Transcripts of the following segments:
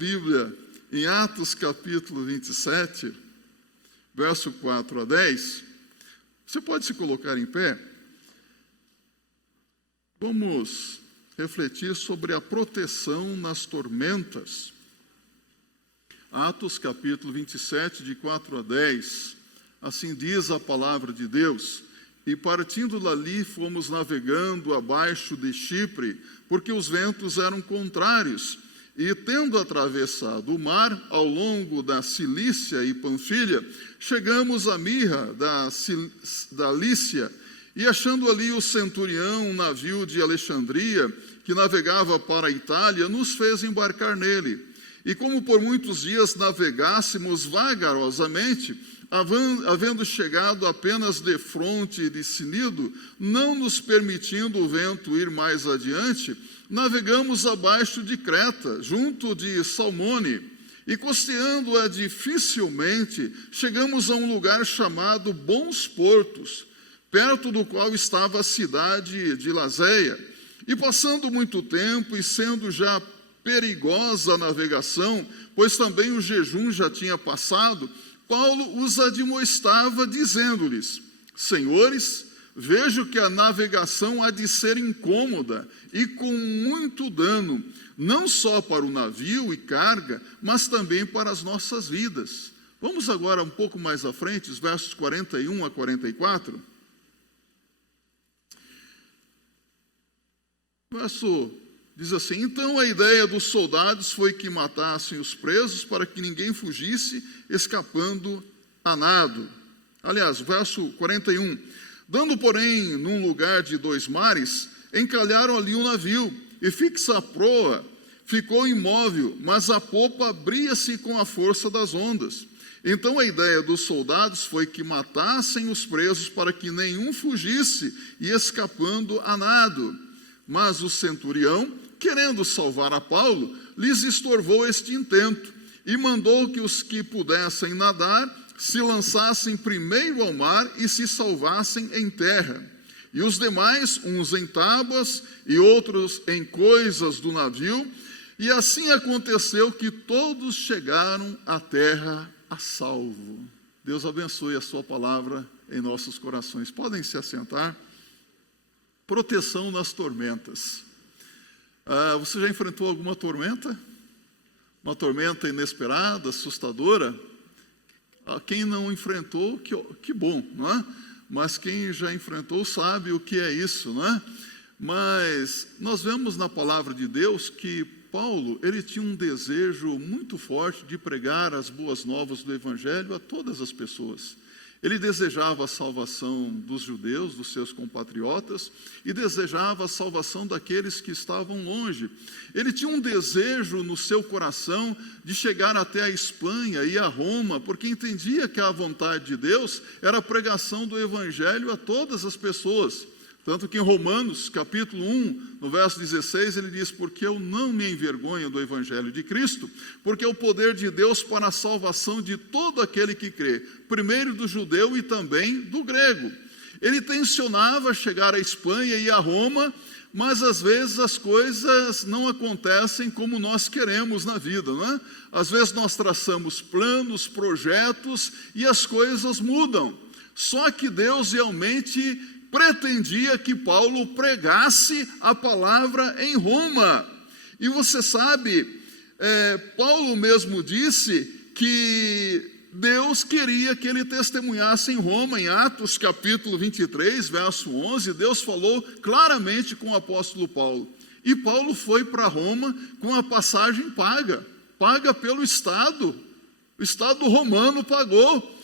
Bíblia em Atos capítulo 27, verso 4 a 10, você pode se colocar em pé? Vamos refletir sobre a proteção nas tormentas. Atos capítulo 27, de 4 a 10, assim diz a palavra de Deus: E partindo dali fomos navegando abaixo de Chipre, porque os ventos eram contrários, e tendo atravessado o mar ao longo da Cilícia e Panfilha, chegamos a Mirra da Lícia, e achando ali o centurião, um navio de Alexandria, que navegava para a Itália, nos fez embarcar nele. E como por muitos dias navegássemos vagarosamente, havendo chegado apenas defronte de Cnido, não nos permitindo o vento ir mais adiante, navegamos abaixo de Creta, junto de Salmone, e costeando-a dificilmente, chegamos a um lugar chamado Bons Portos, perto do qual estava a cidade de Laséia. E passando muito tempo, e sendo já perigosa a navegação, pois também o jejum já tinha passado, Paulo os admoestava, dizendo-lhes: Senhores, vejo que a navegação há de ser incômoda e com muito dano, não só para o navio e carga, mas também para as nossas vidas. Vamos agora um pouco mais à frente, os versos 41 a 44. O verso diz assim: Então a ideia dos soldados foi que matassem os presos para que ninguém fugisse, escapando a nado. Aliás, verso 41. Dando, porém, num lugar de 2 mares, encalharam ali o navio, e fixa a proa, ficou imóvel, mas a popa abria-se com a força das ondas. Então a ideia dos soldados foi que matassem os presos para que nenhum fugisse, e escapando a nado. Mas o centurião, querendo salvar a Paulo, lhes estorvou este intento, e mandou que os que pudessem nadar se lançassem primeiro ao mar e se salvassem em terra. E os demais, uns em tábuas e outros em coisas do navio, e assim aconteceu que todos chegaram à terra a salvo. Deus abençoe a sua palavra em nossos corações. Podem se assentar. Proteção nas tormentas. Você já enfrentou alguma tormenta? Uma tormenta inesperada, assustadora? Quem não enfrentou, que bom, não é? Mas quem já enfrentou sabe o que é isso, não é? Mas nós vemos na palavra de Deus que Paulo, ele tinha um desejo muito forte de pregar as boas novas do Evangelho a todas as pessoas. Ele desejava a salvação dos judeus, dos seus compatriotas, e desejava a salvação daqueles que estavam longe. Ele tinha um desejo no seu coração de chegar até a Espanha e a Roma, porque entendia que a vontade de Deus era a pregação do Evangelho a todas as pessoas. Tanto que em Romanos, capítulo 1, no verso 16, ele diz: Porque eu não me envergonho do Evangelho de Cristo, porque é o poder de Deus para a salvação de todo aquele que crê, primeiro do judeu e também do grego. Ele tensionava chegar à Espanha e a Roma, mas às vezes as coisas não acontecem como nós queremos na vida, não é? Às vezes nós traçamos planos, projetos e as coisas mudam. Só que Deus realmente pretendia que Paulo pregasse a palavra em Roma. E você sabe, Paulo mesmo disse que Deus queria que ele testemunhasse em Roma. Em Atos capítulo 23, verso 11, Deus falou claramente com o apóstolo Paulo. E Paulo foi para Roma com a passagem paga pelo Estado. O Estado romano pagou.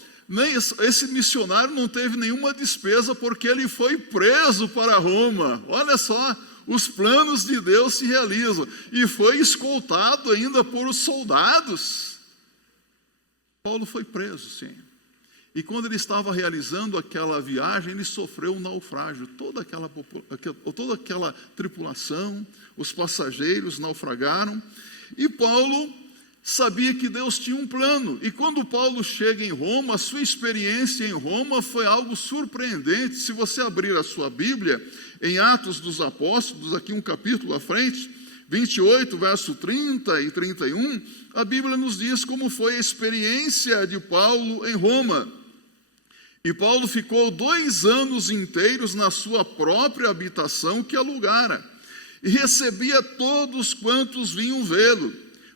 Esse missionário não teve nenhuma despesa, porque ele foi preso para Roma. Olha só, os planos de Deus se realizam. E foi escoltado ainda por os soldados. Paulo foi preso, sim. E quando ele estava realizando aquela viagem, ele sofreu um naufrágio. Toda aquela tripulação, os passageiros naufragaram. E Paulo sabia que Deus tinha um plano. E quando Paulo chega em Roma, a sua experiência em Roma foi algo surpreendente. Se você abrir a sua Bíblia, em Atos dos Apóstolos, aqui um capítulo à frente, 28, verso 30 e 31, a Bíblia nos diz como foi a experiência de Paulo em Roma. E Paulo ficou 2 anos inteiros na sua própria habitação que alugara, e recebia todos quantos vinham vê-lo,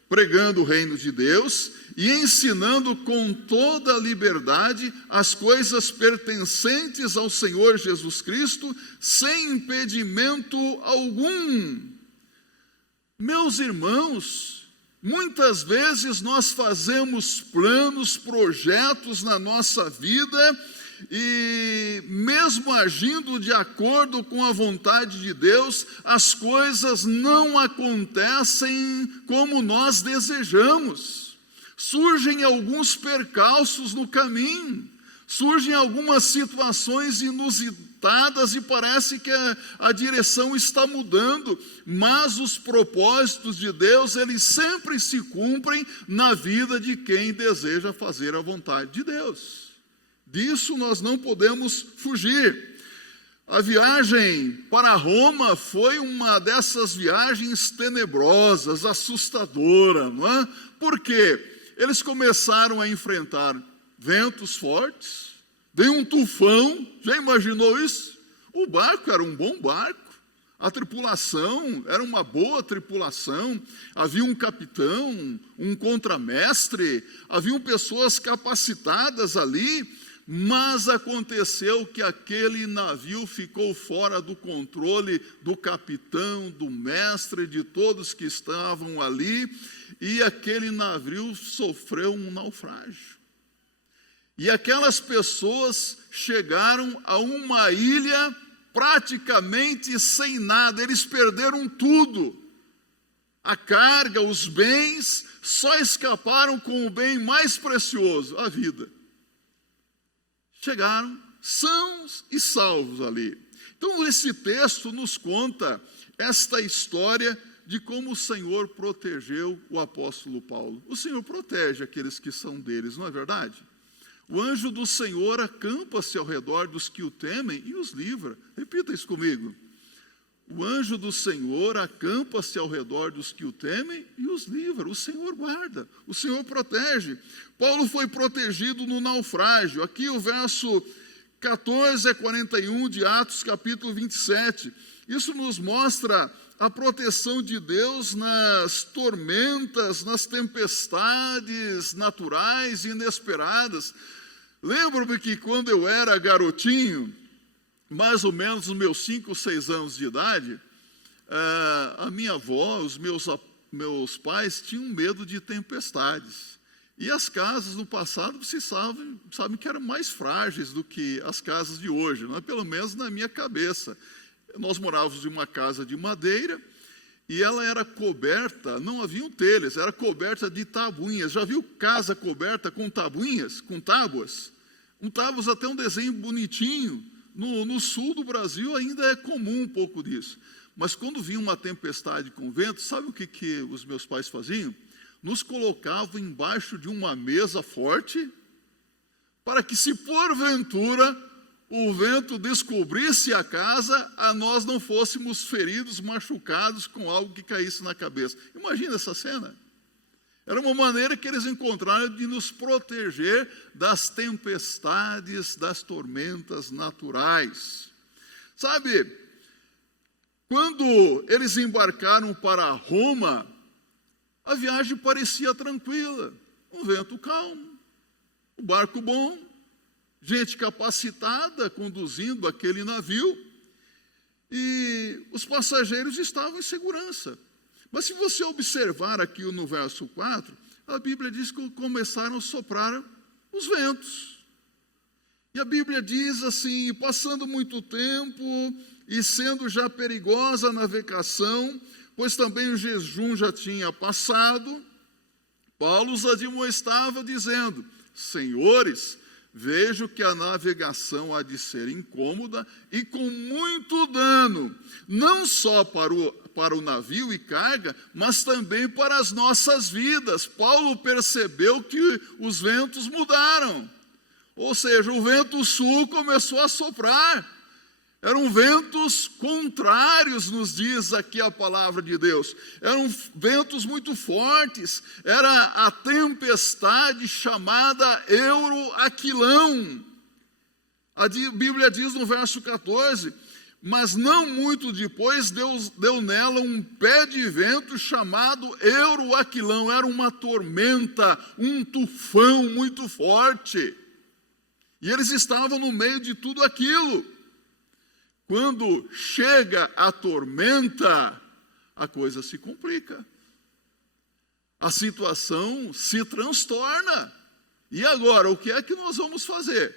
pregando o reino de Deus e ensinando com toda a liberdade as coisas pertencentes ao Senhor Jesus Cristo, sem impedimento algum. Meus irmãos, muitas vezes nós fazemos planos, projetos na nossa vida, e mesmo agindo de acordo com a vontade de Deus, as coisas não acontecem como nós desejamos. Surgem alguns percalços no caminho, surgem algumas situações inusitadas e parece que a direção está mudando, mas os propósitos de Deus, eles sempre se cumprem na vida de quem deseja fazer a vontade de Deus. Disso nós não podemos fugir. A viagem para Roma foi uma dessas viagens tenebrosas, assustadora, não é? Por quê? Eles começaram a enfrentar ventos fortes, veio um tufão, já imaginou isso? O barco era um bom barco, a tripulação era uma boa tripulação, havia um capitão, um contramestre, haviam pessoas capacitadas ali, mas aconteceu que aquele navio ficou fora do controle do capitão, do mestre, de todos que estavam ali, e aquele navio sofreu um naufrágio. E aquelas pessoas chegaram a uma ilha praticamente sem nada, eles perderam tudo. A carga, os bens, só escaparam com o bem mais precioso, a vida. Chegaram sãos e salvos ali. Então esse texto nos conta esta história de como o Senhor protegeu o apóstolo Paulo. O Senhor protege aqueles que são deles, não é verdade? O anjo do Senhor acampa-se ao redor dos que o temem e os livra. Repita isso comigo. O anjo do Senhor acampa-se ao redor dos que o temem e os livra. O Senhor guarda, o Senhor protege. Paulo foi protegido no naufrágio. Aqui o verso 14 a 41 de Atos, capítulo 27. Isso nos mostra a proteção de Deus nas tormentas, nas tempestades naturais e inesperadas. Lembro-me que quando eu era garotinho, mais ou menos nos meus 5 ou 6 anos de idade, a minha avó, os meus pais tinham medo de tempestades. E as casas no passado, vocês sabem que eram mais frágeis do que as casas de hoje, não é? Pelo menos na minha cabeça. Nós morávamos em uma casa de madeira e ela era coberta, não haviam telhas, era coberta de tabuinhas. Já viu casa coberta com tabuinhas, com tábuas? Tábuas até um desenho bonitinho. No sul do Brasil ainda é comum um pouco disso. Mas quando vinha uma tempestade com vento, sabe o que os meus pais faziam? Nos colocavam embaixo de uma mesa forte, para que se porventura o vento descobrisse a casa, a nós não fôssemos feridos, machucados com algo que caísse na cabeça. Imagina essa cena. Era uma maneira que eles encontraram de nos proteger das tempestades, das tormentas naturais. Sabe, quando eles embarcaram para Roma, a viagem parecia tranquila, um vento calmo, um barco bom, gente capacitada conduzindo aquele navio, e os passageiros estavam em segurança. Mas se você observar aqui no verso 4, a Bíblia diz que começaram a soprar os ventos. E a Bíblia diz assim, passando muito tempo e sendo já perigosa a navegação, pois também o jejum já tinha passado, Paulo os admoestava dizendo, senhores, vejo que a navegação há de ser incômoda e com muito dano, não só para o navio e carga, mas também para as nossas vidas. Paulo percebeu que os ventos mudaram, ou seja, o vento sul começou a soprar. Eram ventos contrários, nos diz aqui a palavra de Deus. Eram ventos muito fortes. Era a tempestade chamada Euroaquilão. A Bíblia diz no verso 14: mas não muito depois, Deus deu nela um pé de vento chamado Euroaquilão. Era uma tormenta, um tufão muito forte. E eles estavam no meio de tudo aquilo. Quando chega a tormenta, a coisa se complica. A situação se transtorna. E agora, o que é que nós vamos fazer?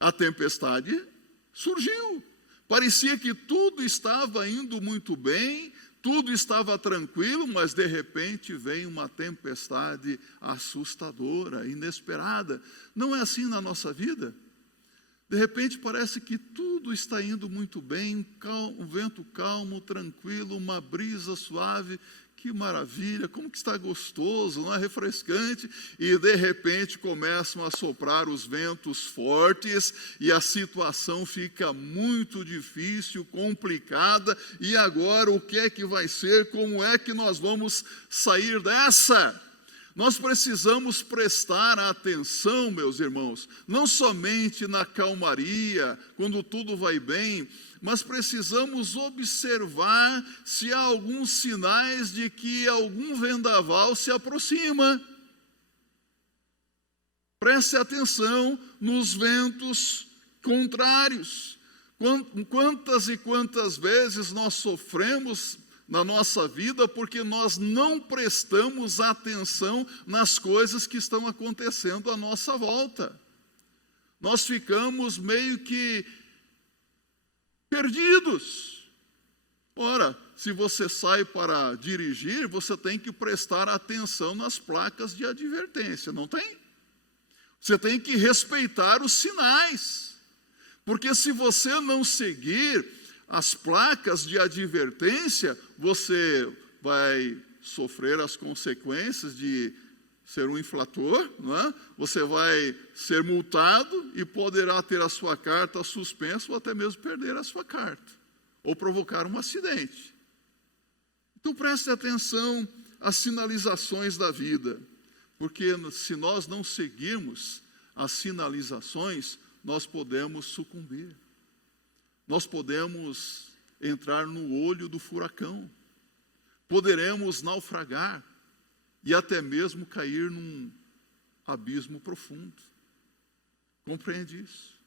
A tempestade surgiu. Parecia que tudo estava indo muito bem, tudo estava tranquilo, mas de repente vem uma tempestade assustadora, inesperada. Não é assim na nossa vida? De repente parece que tudo está indo muito bem, um vento calmo, tranquilo, uma brisa suave. Que maravilha, como que está gostoso, não é? Refrescante, e de repente começam a soprar os ventos fortes e a situação fica muito difícil, complicada. E agora o que é que vai ser? Como é que nós vamos sair dessa? Nós precisamos prestar atenção, meus irmãos, não somente na calmaria, quando tudo vai bem, mas precisamos observar se há alguns sinais de que algum vendaval se aproxima. Preste atenção nos ventos contrários. Quantas e quantas vezes nós sofremos na nossa vida porque nós não prestamos atenção nas coisas que estão acontecendo à nossa volta. Nós ficamos meio que perdidos. Ora, se você sai para dirigir, você tem que prestar atenção nas placas de advertência, não tem? Você tem que respeitar os sinais, porque se você não seguir as placas de advertência, você vai sofrer as consequências de ser um infrator, não é? Você vai ser multado e poderá ter a sua carta suspensa ou até mesmo perder a sua carta, ou provocar um acidente. Então preste atenção às sinalizações da vida, porque se nós não seguirmos as sinalizações, nós podemos sucumbir. Nós podemos entrar no olho do furacão, poderemos naufragar e até mesmo cair num abismo profundo. Compreende isso?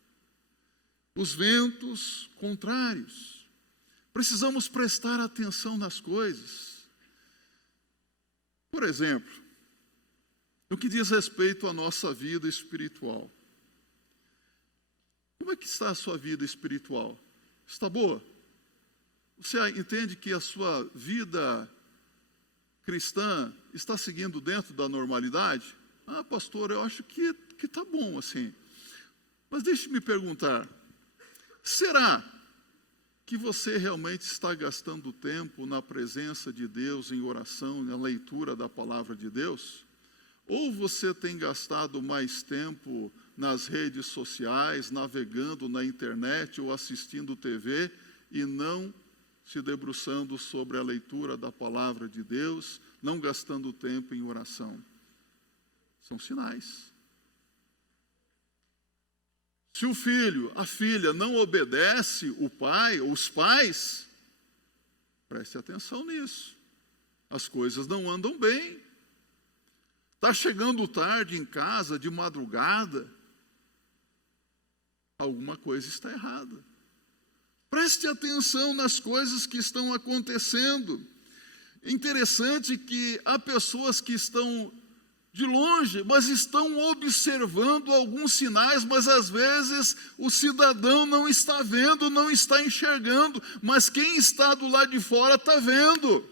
Os ventos contrários. Precisamos prestar atenção nas coisas. Por exemplo, no que diz respeito à nossa vida espiritual. Como é que está a sua vida espiritual? Está boa? Você entende que a sua vida cristã está seguindo dentro da normalidade? Ah, pastor, eu acho que está bom assim. Mas deixe-me perguntar, será que você realmente está gastando tempo na presença de Deus, em oração, na leitura da palavra de Deus? Ou você tem gastado mais tempo nas redes sociais, navegando na internet ou assistindo TV e não se debruçando sobre a leitura da palavra de Deus, não gastando tempo em oração? São sinais. Se o filho, a filha não obedece o pai ou os pais, preste atenção nisso. As coisas não andam bem. Está chegando tarde em casa, de madrugada, alguma coisa está errada. Preste atenção nas coisas que estão acontecendo. É interessante que há pessoas que estão de longe, mas estão observando alguns sinais, mas às vezes o cidadão não está vendo, não está enxergando, mas quem está do lado de fora está vendo.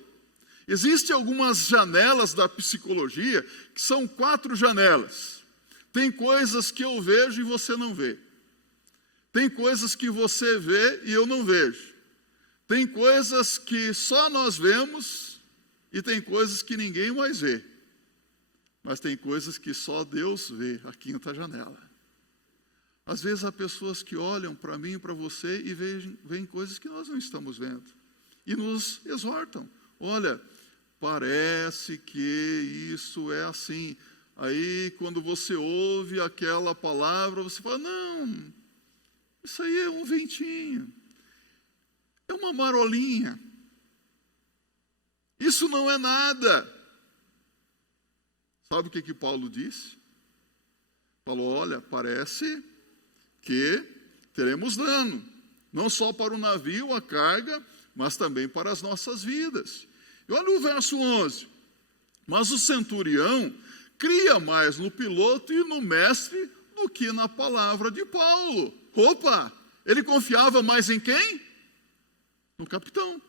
Existem algumas janelas da psicologia, que são 4 janelas. Tem coisas que eu vejo e você não vê. Tem coisas que você vê e eu não vejo. Tem coisas que só nós vemos e tem coisas que ninguém mais vê. Mas tem coisas que só Deus vê, a 5ª janela. Às vezes há pessoas que olham para mim e para você e veem coisas que nós não estamos vendo. E nos exortam. Olha, parece que isso é assim. Aí quando você ouve aquela palavra, você fala, não, isso aí é um ventinho. É uma marolinha. Isso não é nada. Sabe o que Paulo disse? Falou, olha, parece que teremos dano, não só para o navio, a carga, mas também para as nossas vidas. E olha o verso 11. Mas o centurião cria mais no piloto e no mestre do que na palavra de Paulo. Opa! Ele confiava mais em quem? No capitão.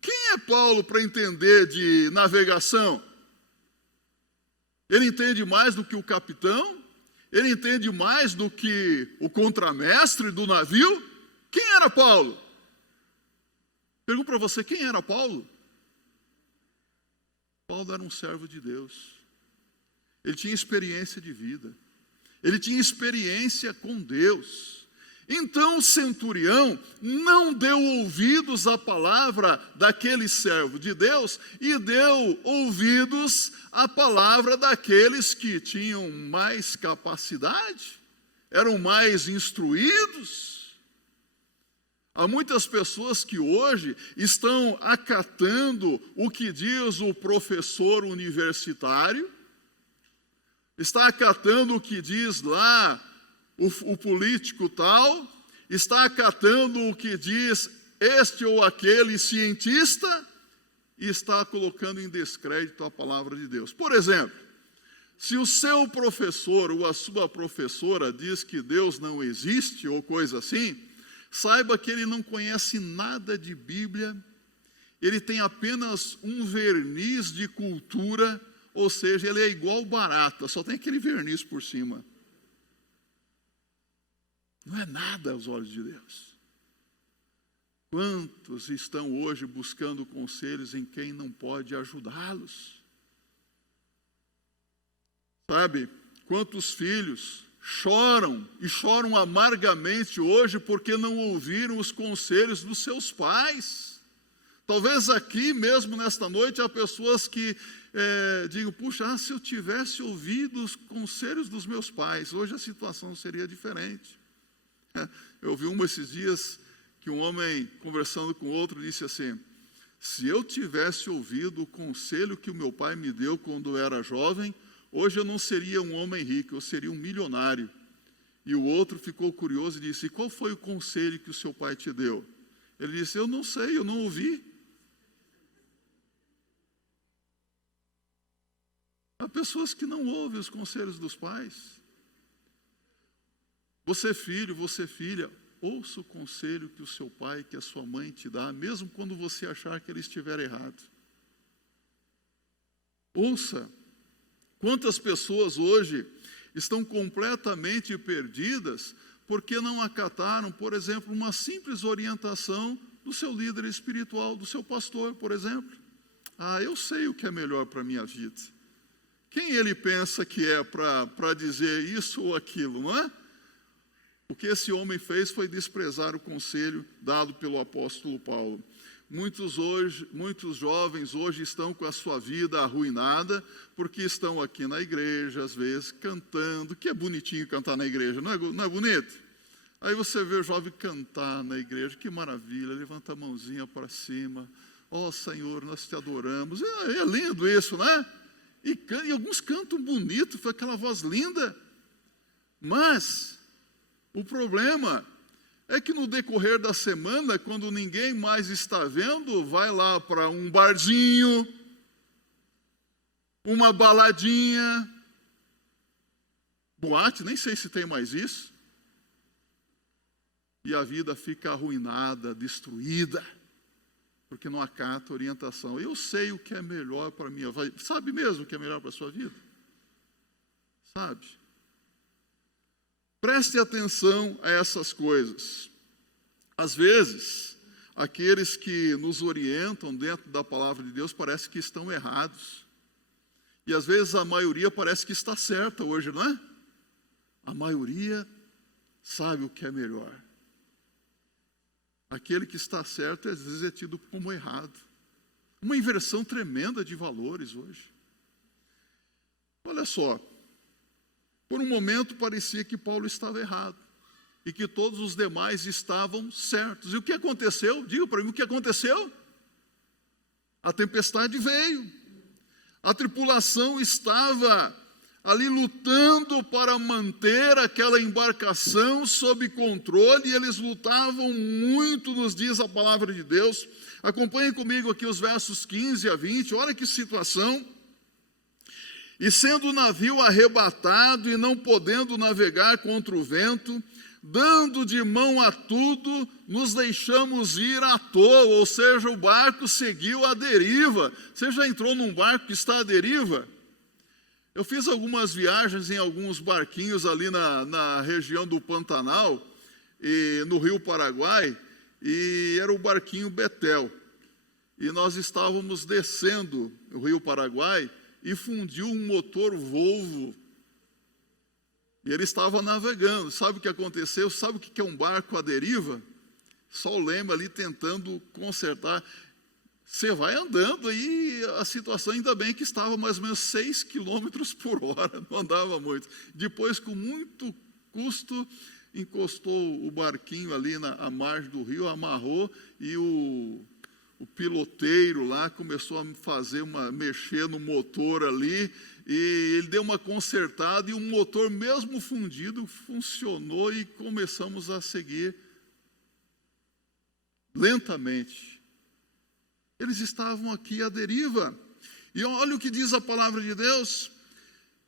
Quem é Paulo para entender de navegação? Ele entende mais do que o capitão? Ele entende mais do que o contramestre do navio? Quem era Paulo? Pergunto para você, quem era Paulo? Paulo era um servo de Deus. Ele tinha experiência de vida. Ele tinha experiência com Deus. Então o centurião não deu ouvidos à palavra daquele servo de Deus e deu ouvidos à palavra daqueles que tinham mais capacidade, eram mais instruídos. Há muitas pessoas que hoje estão acatando o que diz o professor universitário, está acatando o que diz lá o político tal, está acatando o que diz este ou aquele cientista e está colocando em descrédito a palavra de Deus. Por exemplo, se o seu professor ou a sua professora diz que Deus não existe ou coisa assim, saiba que ele não conhece nada de Bíblia, ele tem apenas um verniz de cultura, ou seja, ele é igual barata, só tem aquele verniz por cima. Não é nada aos olhos de Deus. Quantos estão hoje buscando conselhos em quem não pode ajudá-los? Sabe, quantos filhos choram e choram amargamente hoje porque não ouviram os conselhos dos seus pais. Talvez aqui mesmo nesta noite há pessoas que digam, puxa, se eu tivesse ouvido os conselhos dos meus pais, hoje a situação seria diferente. Eu ouvi esses dias que um homem conversando com outro disse assim, se eu tivesse ouvido o conselho que o meu pai me deu quando eu era jovem, hoje eu não seria um homem rico, eu seria um milionário. E o outro ficou curioso e disse, e qual foi o conselho que o seu pai te deu? Ele disse, eu não sei, eu não ouvi. Há pessoas que não ouvem os conselhos dos pais. Você filho, você filha, ouça o conselho que o seu pai, que a sua mãe te dá, mesmo quando você achar que ele estiver errado. Ouça. Quantas pessoas hoje estão completamente perdidas porque não acataram, por exemplo, uma simples orientação do seu líder espiritual, do seu pastor, por exemplo. Ah, eu sei o que é melhor para a minha vida. Quem ele pensa que é para dizer isso ou aquilo, não é? O que esse homem fez foi desprezar o conselho dado pelo apóstolo Paulo. Muitos jovens hoje estão com a sua vida arruinada, porque estão aqui na igreja, às vezes, cantando, que é bonitinho cantar na igreja, não é bonito? Aí você vê o jovem cantar na igreja, que maravilha, levanta a mãozinha para cima, ó Senhor, nós te adoramos, é lindo isso, né? E alguns cantam bonito, foi aquela voz linda, mas o problema é que no decorrer da semana, quando ninguém mais está vendo, vai lá para um barzinho, uma baladinha, boate, nem sei se tem mais isso, e a vida fica arruinada, destruída, porque não acata orientação. Eu sei o que é melhor para a minha vida. Sabe mesmo o que é melhor para a sua vida? Sabe? Preste atenção a essas coisas. Às vezes, aqueles que nos orientam dentro da palavra de Deus parece que estão errados. E às vezes a maioria parece que está certa hoje, não é? A maioria sabe o que é melhor. Aquele que está certo, às vezes, é tido como errado. Uma inversão tremenda de valores hoje. Olha só, por um momento parecia que Paulo estava errado e que todos os demais estavam certos. E o que aconteceu? Diga para mim o que aconteceu. A tempestade veio. A tripulação estava ali lutando para manter aquela embarcação sob controle, e eles lutavam muito, nos diz a palavra de Deus. Acompanhem comigo aqui os versos 15 a 20, olha que situação. E sendo o navio arrebatado e não podendo navegar contra o vento, dando de mão a tudo, nos deixamos ir à toa, ou seja, o barco seguiu à deriva. Você já entrou num barco que está à deriva? Eu fiz algumas viagens em alguns barquinhos ali na região do Pantanal, e no Rio Paraguai, e era o barquinho Betel. E nós estávamos descendo o Rio Paraguai e fundiu um motor Volvo. E ele estava navegando. Sabe o que aconteceu? Sabe o que é um barco à deriva? Só o leme ali tentando consertar. Você vai andando e a situação, ainda bem que estava mais ou menos 6 quilômetros por hora, não andava muito. Depois, com muito custo, encostou o barquinho ali à margem do rio, amarrou, e o piloteiro lá começou a mexer no motor ali, e ele deu uma consertada, e o motor, mesmo fundido, funcionou, e começamos a seguir lentamente. Eles estavam aqui à deriva. E olha o que diz a palavra de Deus.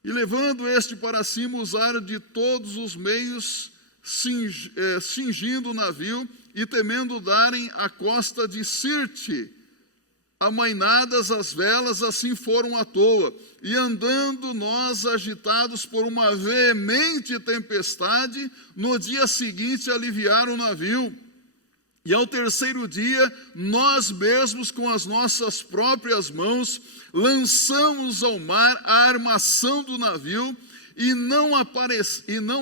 E levando este para cima, usaram de todos os meios, cingindo o navio e temendo darem à costa de Sirte. Amainadas as velas, assim foram à toa. E andando nós, agitados por uma veemente tempestade, no dia seguinte aliviaram o navio. E ao terceiro dia, nós mesmos, com as nossas próprias mãos, lançamos ao mar a armação do navio, e não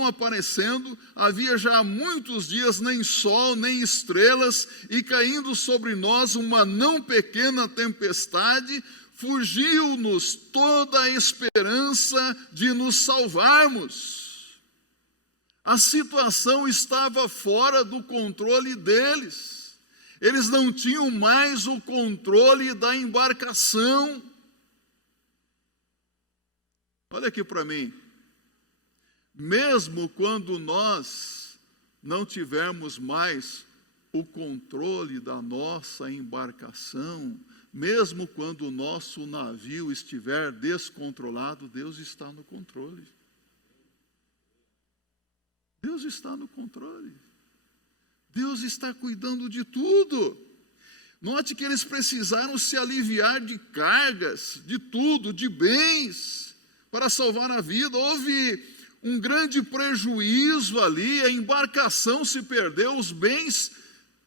aparecendo, havia já muitos dias nem sol, nem estrelas, e caindo sobre nós uma não pequena tempestade, fugiu-nos toda a esperança de nos salvarmos. A situação estava fora do controle deles. Eles não tinham mais o controle da embarcação. Olha aqui para mim. Mesmo quando nós não tivermos mais o controle da nossa embarcação, mesmo quando o nosso navio estiver descontrolado, Deus está no controle. Deus está no controle. Deus está cuidando de tudo. Note que eles precisaram se aliviar de cargas, de tudo, de bens, para salvar a vida. Houve um grande prejuízo ali, a embarcação se perdeu, os bens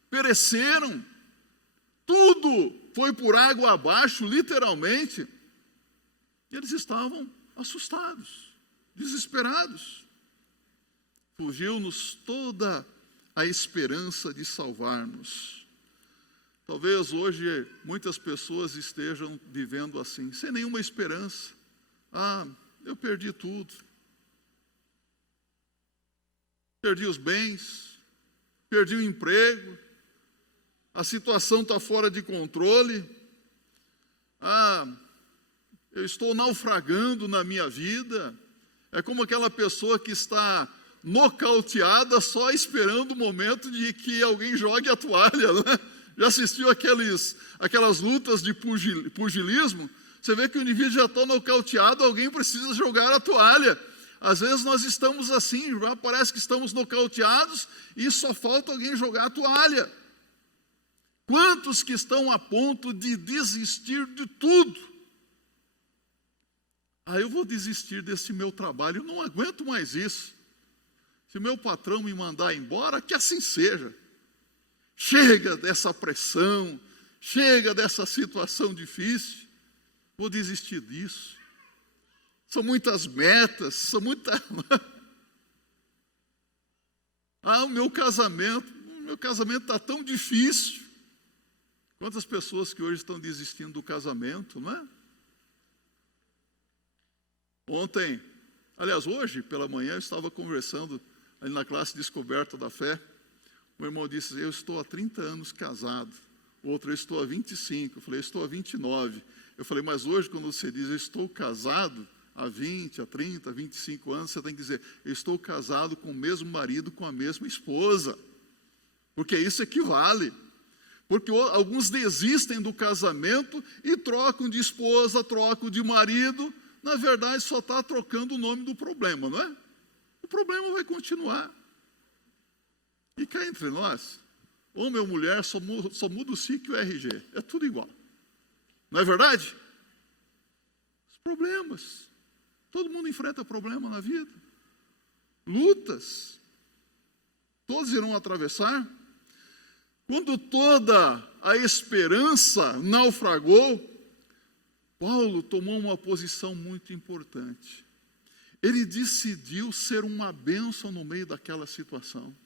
pereceram. Tudo foi por água abaixo, literalmente. E eles estavam assustados, desesperados. Fugiu-nos toda a esperança de salvar-nos. Talvez hoje muitas pessoas estejam vivendo assim, sem nenhuma esperança. Eu perdi tudo. Perdi os bens, perdi o emprego, a situação está fora de controle. Eu estou naufragando na minha vida. É como aquela pessoa que está nocauteada, só esperando o momento de que alguém jogue a toalha, né? Já assistiu aquelas lutas de pugilismo? Você vê que o indivíduo já está nocauteado, alguém precisa jogar a toalha. Às vezes nós estamos assim, já parece que estamos nocauteados e só falta alguém jogar a toalha. Quantos que estão a ponto de desistir de tudo? Eu vou desistir desse meu trabalho, eu não aguento mais isso. Se o meu patrão me mandar embora, que assim seja. Chega dessa pressão, chega dessa situação difícil, vou desistir disso. São muitas metas, O meu casamento está tão difícil. Quantas pessoas que hoje estão desistindo do casamento, não é? Hoje pela manhã eu estava conversando ali na classe Descoberta da Fé. O irmão disse: eu estou há 30 anos casado. O outro: eu estou há 25. Eu falei: eu estou há 29. Eu falei: mas hoje, quando você diz eu estou casado há 20, há 30, há 25 anos, você tem que dizer: eu estou casado com o mesmo marido, com a mesma esposa. Porque isso equivale. Porque alguns desistem do casamento e trocam de esposa, trocam de marido. Na verdade, só está trocando o nome do problema, não é? O problema vai continuar. E cá entre nós, homem ou mulher, só muda o SIC e o RG. É tudo igual. Não é verdade? Os problemas. Todo mundo enfrenta problema na vida. Lutas. Todos irão atravessar. Quando toda a esperança naufragou, Paulo tomou uma posição muito importante. Ele decidiu ser uma bênção no meio daquela situação.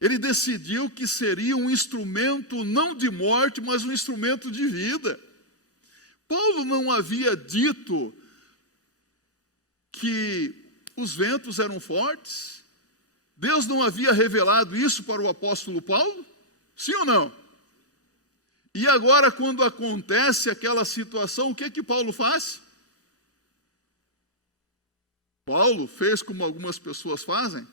Ele decidiu que seria um instrumento não de morte, mas um instrumento de vida. Paulo não havia dito que os ventos eram fortes? Deus não havia revelado isso para o apóstolo Paulo? Sim ou não? E agora, quando acontece aquela situação, o que Paulo faz? Paulo fez como algumas pessoas fazem.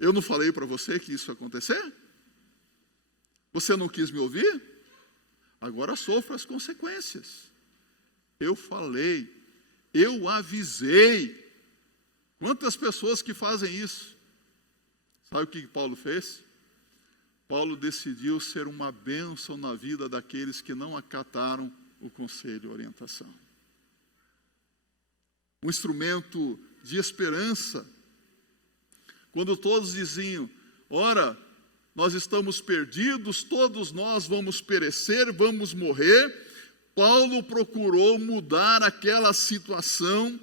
Eu não falei para você que isso ia acontecer? Você não quis me ouvir? Agora sofra as consequências. Eu falei, eu avisei. Quantas pessoas que fazem isso? Sabe o que Paulo fez? Paulo decidiu ser uma bênção na vida daqueles que não acataram o conselho e a orientação. Um instrumento de esperança. Quando todos diziam: ora, nós estamos perdidos, todos nós vamos perecer, vamos morrer, Paulo procurou mudar aquela situação.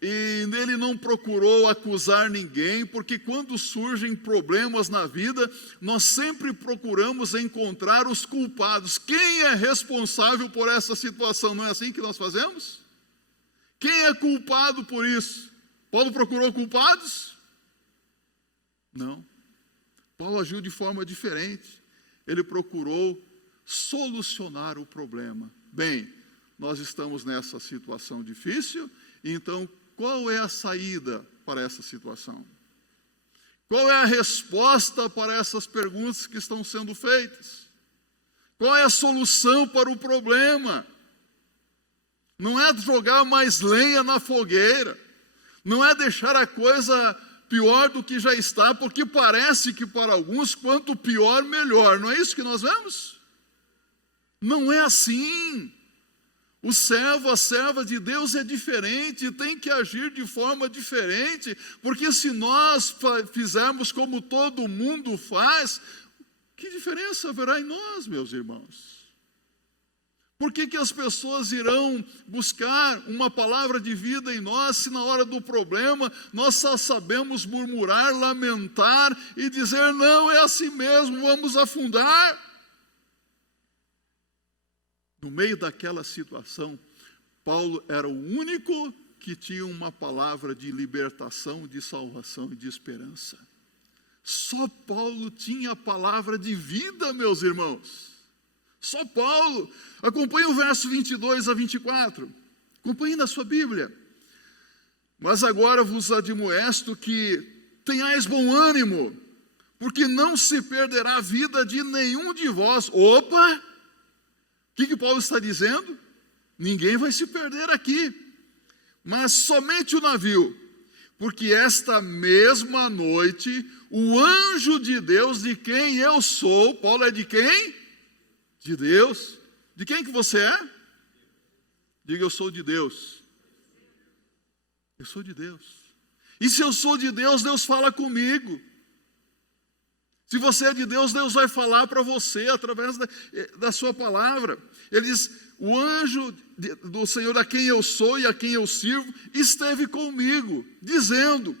E ele não procurou acusar ninguém, porque quando surgem problemas na vida, nós sempre procuramos encontrar os culpados. Quem é responsável por essa situação? Não é assim que nós fazemos? Quem é culpado por isso? Paulo procurou culpados? Não. Paulo agiu de forma diferente. Ele procurou solucionar o problema. Bem, nós estamos nessa situação difícil, então qual é a saída para essa situação? Qual é a resposta para essas perguntas que estão sendo feitas? Qual é a solução para o problema? Não é jogar mais lenha na fogueira, não é deixar a coisa pior do que já está, porque parece que para alguns, quanto pior, melhor. Não é isso que nós vemos? Não é assim. O servo, a serva de Deus é diferente, tem que agir de forma diferente, porque se nós fizermos como todo mundo faz, que diferença haverá em nós, meus irmãos? Por que as pessoas irão buscar uma palavra de vida em nós, se na hora do problema nós só sabemos murmurar, lamentar e dizer: não, é assim mesmo, vamos afundar? No meio daquela situação, Paulo era o único que tinha uma palavra de libertação, de salvação e de esperança. Só Paulo tinha a palavra de vida, meus irmãos. Só Paulo. Acompanhe o verso 22 a 24. Acompanhe na sua Bíblia. Mas agora vos admoesto que tenhais bom ânimo, porque não se perderá a vida de nenhum de vós. Opa! O que Paulo está dizendo? Ninguém vai se perder aqui, mas somente o navio, porque esta mesma noite o anjo de Deus, de quem eu sou, Paulo é de quem? De Deus. De quem que você é? Diga: eu sou de Deus. Eu sou de Deus. E se eu sou de Deus, Deus fala comigo. Se você é de Deus, Deus vai falar para você através da sua palavra. Ele diz: o anjo do Senhor, a quem eu sou e a quem eu sirvo, esteve comigo, dizendo: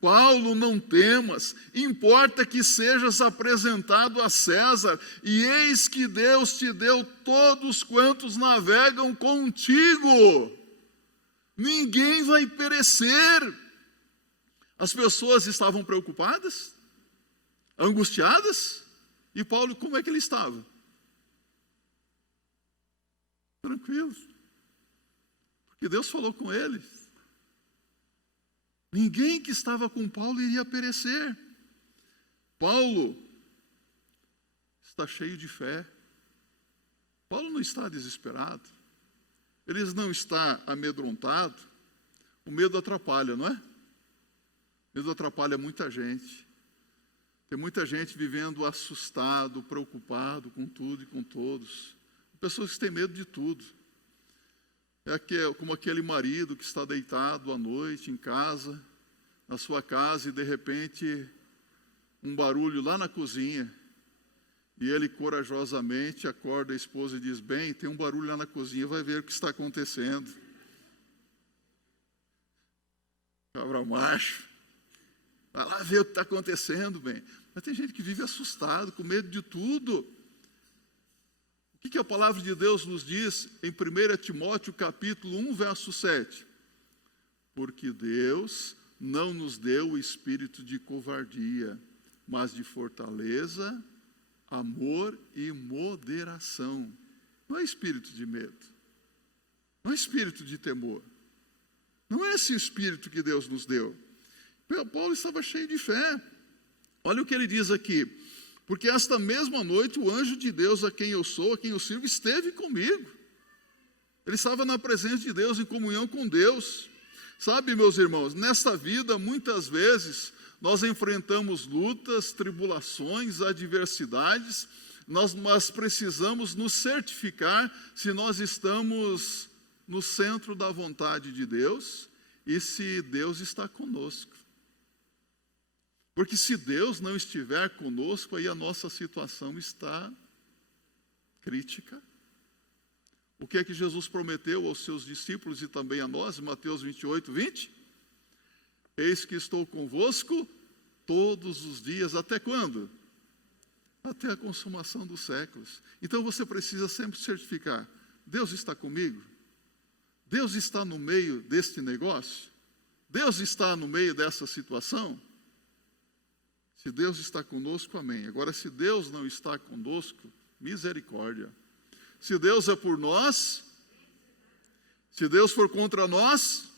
Paulo, não temas, importa que sejas apresentado a César, e eis que Deus te deu todos quantos navegam contigo. Ninguém vai perecer. As pessoas estavam preocupadas, angustiadas, e Paulo, como é que ele estava? Tranquilo, porque Deus falou com ele. Ninguém que estava com Paulo iria perecer. Paulo está cheio de fé. Paulo não está desesperado. Ele não está amedrontado. O medo atrapalha, não é? O medo atrapalha muita gente. Tem muita gente vivendo assustado, preocupado com tudo e com todos. Pessoas que têm medo de tudo. É como aquele marido que está deitado à noite em casa, na sua casa, e de repente um barulho lá na cozinha. E ele corajosamente acorda a esposa e diz: bem, tem um barulho lá na cozinha, vai ver o que está acontecendo. Cabra macho. Vai lá ver o que está acontecendo, bem. Mas tem gente que vive assustado, com medo de tudo. O que a palavra de Deus nos diz em 1 Timóteo capítulo 1, verso 7? Porque Deus não nos deu o espírito de covardia, mas de fortaleza, amor e moderação. Não é espírito de medo, não é espírito de temor. Não é esse o espírito que Deus nos deu. Paulo estava cheio de fé. Olha o que ele diz aqui. Porque esta mesma noite o anjo de Deus, a quem eu sou, a quem eu sirvo, esteve comigo. Ele estava na presença de Deus, em comunhão com Deus. Sabe, meus irmãos, nesta vida, muitas vezes, nós enfrentamos lutas, tribulações, adversidades, mas precisamos nos certificar se nós estamos no centro da vontade de Deus e se Deus está conosco. Porque se Deus não estiver conosco, aí a nossa situação está crítica. O que é que Jesus prometeu aos seus discípulos e também a nós, em Mateus 28, 20? Eis que estou convosco todos os dias, até quando? Até a consumação dos séculos. Então você precisa sempre certificar: Deus está comigo? Deus está no meio deste negócio? Deus está no meio dessa situação? Se Deus está conosco, amém. Agora, se Deus não está conosco, misericórdia. Se Deus é por nós, se Deus for contra nós,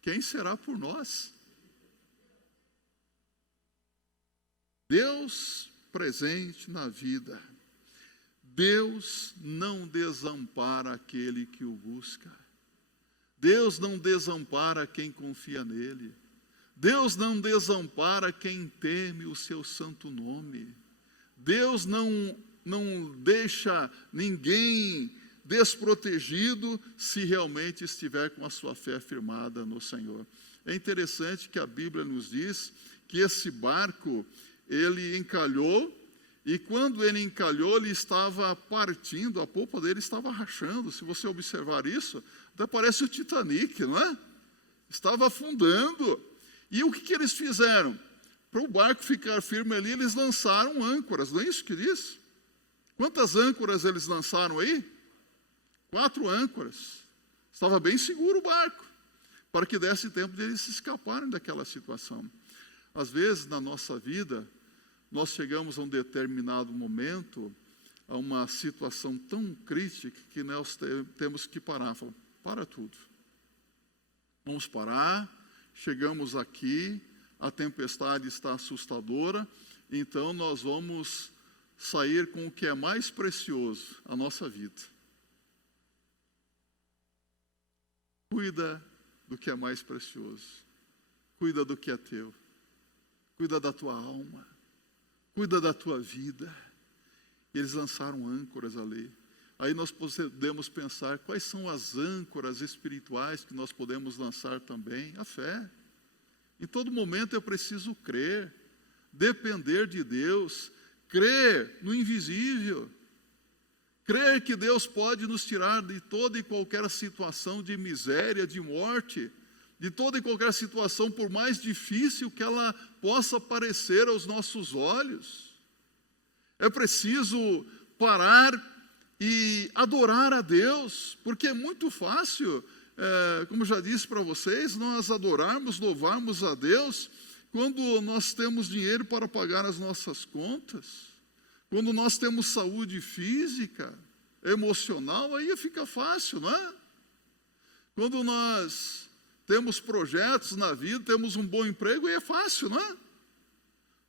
quem será por nós? Deus presente na vida. Deus não desampara aquele que o busca. Deus não desampara quem confia nele. Deus não desampara quem teme o seu santo nome. Deus não deixa ninguém desprotegido se realmente estiver com a sua fé firmada no Senhor. É interessante que a Bíblia nos diz que esse barco, ele encalhou, e quando ele encalhou, ele estava partindo, a polpa dele estava rachando. Se você observar isso, até parece o Titanic, não é? Estava afundando. E o que eles fizeram? Para o barco ficar firme ali, eles lançaram âncoras, não é isso que diz? Quantas âncoras eles lançaram aí? 4 âncoras. Estava bem seguro o barco, para que desse tempo de eles se escaparem daquela situação. Às vezes, na nossa vida, nós chegamos a um determinado momento, a uma situação tão crítica, que nós temos que parar. Falar: para tudo. Vamos parar. Chegamos aqui, a tempestade está assustadora, então nós vamos sair com o que é mais precioso, a nossa vida. Cuida do que é mais precioso, cuida do que é teu, cuida da tua alma, cuida da tua vida. E eles lançaram âncoras ali. Aí nós podemos pensar, quais são as âncoras espirituais que nós podemos lançar também? A fé. Em todo momento eu preciso crer, depender de Deus, crer no invisível, crer que Deus pode nos tirar de toda e qualquer situação de miséria, de morte. de toda e qualquer situação, por mais difícil que ela possa parecer aos nossos olhos. É preciso parar e adorar a Deus, porque é muito fácil, como já disse para vocês, nós adorarmos, louvarmos a Deus quando nós temos dinheiro para pagar as nossas contas, quando nós temos saúde física, emocional, aí fica fácil, não é? Quando nós temos projetos na vida, temos um bom emprego, aí é fácil, não é?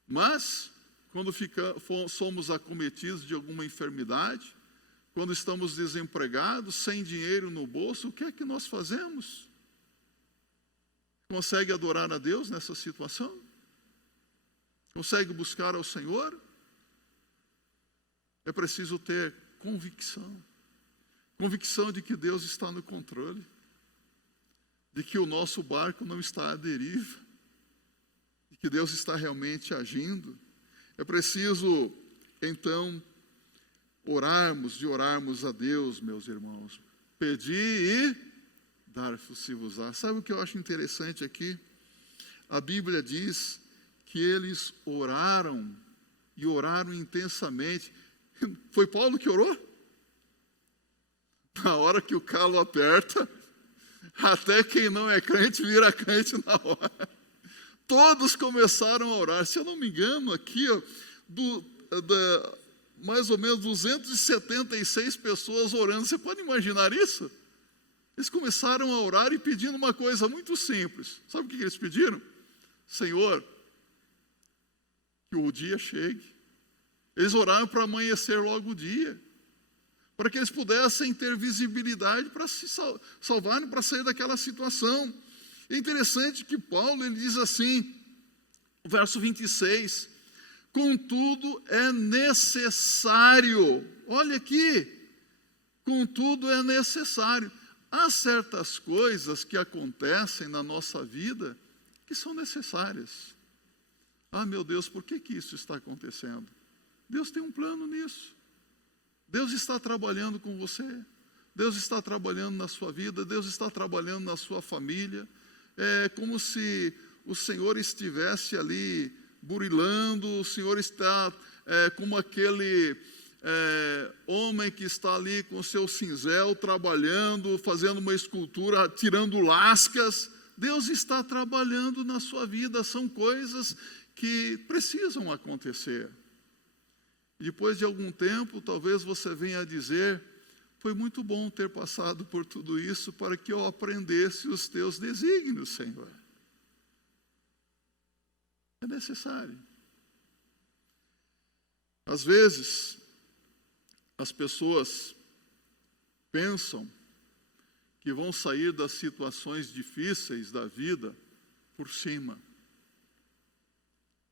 Mas, quando somos acometidos de alguma enfermidade, quando estamos desempregados, sem dinheiro no bolso, o que é que nós fazemos? Consegue adorar a Deus nessa situação? Consegue buscar ao Senhor? É preciso ter convicção. Convicção de que Deus está no controle. De que o nosso barco não está à deriva. De que Deus está realmente agindo. É preciso, então, orarmos a Deus, meus irmãos. Pedir e dar-se-vos-á. Sabe o que eu acho interessante aqui? A Bíblia diz que eles oraram, e oraram intensamente. Foi Paulo que orou? Na hora que o calo aperta, até quem não é crente vira crente na hora. Todos começaram a orar. Se eu não me engano, aqui, mais ou menos 276 pessoas orando. Você pode imaginar isso? Eles começaram a orar e pedindo uma coisa muito simples. Sabe o que eles pediram? Senhor, que o dia chegue. Eles oraram para amanhecer logo o dia, para que eles pudessem ter visibilidade para se salvarem, para sair daquela situação. É interessante que Paulo, ele diz assim, verso 26, contudo é necessário, olha aqui, contudo é necessário. Há certas coisas que acontecem na nossa vida que são necessárias. Ah, meu Deus, por que isso está acontecendo? Deus tem um plano nisso. Deus está trabalhando com você. Deus está trabalhando na sua vida. Deus está trabalhando na sua família. É como se o Senhor estivesse ali burilando. O Senhor está como aquele homem que está ali com o seu cinzel trabalhando, fazendo uma escultura, tirando lascas. Deus está trabalhando na sua vida. São coisas que precisam acontecer. Depois de algum tempo, talvez você venha a dizer, foi muito bom ter passado por tudo isso para que eu aprendesse os teus desígnios, Senhor. É necessário. Às vezes, as pessoas pensam que vão sair das situações difíceis da vida por cima.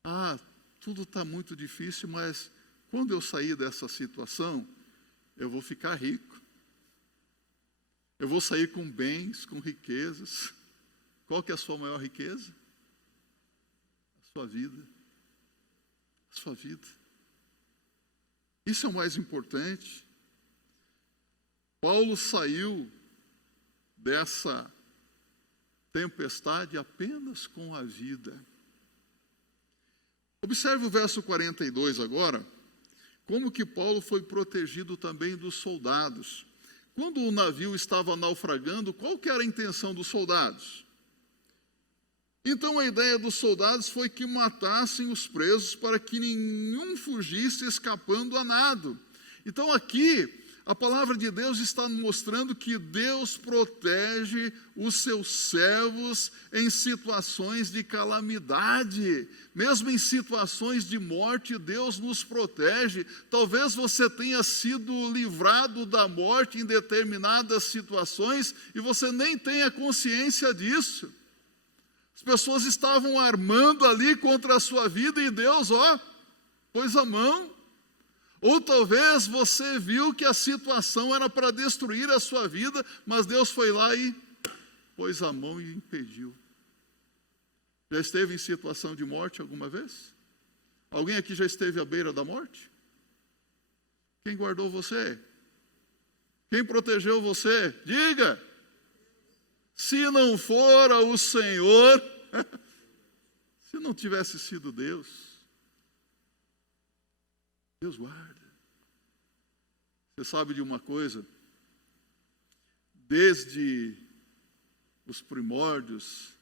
Ah, tudo está muito difícil, mas quando eu sair dessa situação, eu vou ficar rico. Eu vou sair com bens, com riquezas. Qual que é a sua maior riqueza? A sua vida. A sua vida. Isso é o mais importante. Paulo saiu dessa tempestade apenas com a vida. Observe o verso 42 agora. Como que Paulo foi protegido também dos soldados. Quando o navio estava naufragando, qual que era a intenção dos soldados? Então a ideia dos soldados foi que matassem os presos para que nenhum fugisse escapando a nado. Então aqui, a palavra de Deus está mostrando que Deus protege os seus servos em situações de calamidade. Mesmo em situações de morte, Deus nos protege. Talvez você tenha sido livrado da morte em determinadas situações e você nem tenha consciência disso. As pessoas estavam armando ali contra a sua vida e Deus, pôs a mão. Ou talvez você viu que a situação era para destruir a sua vida, mas Deus foi lá e pôs a mão e impediu. Já esteve em situação de morte alguma vez? Alguém aqui já esteve à beira da morte? Quem guardou você? Quem protegeu você? Diga! Se não fora o Senhor, se não tivesse sido Deus, Deus guarda. Você sabe de uma coisa? Desde os primórdios,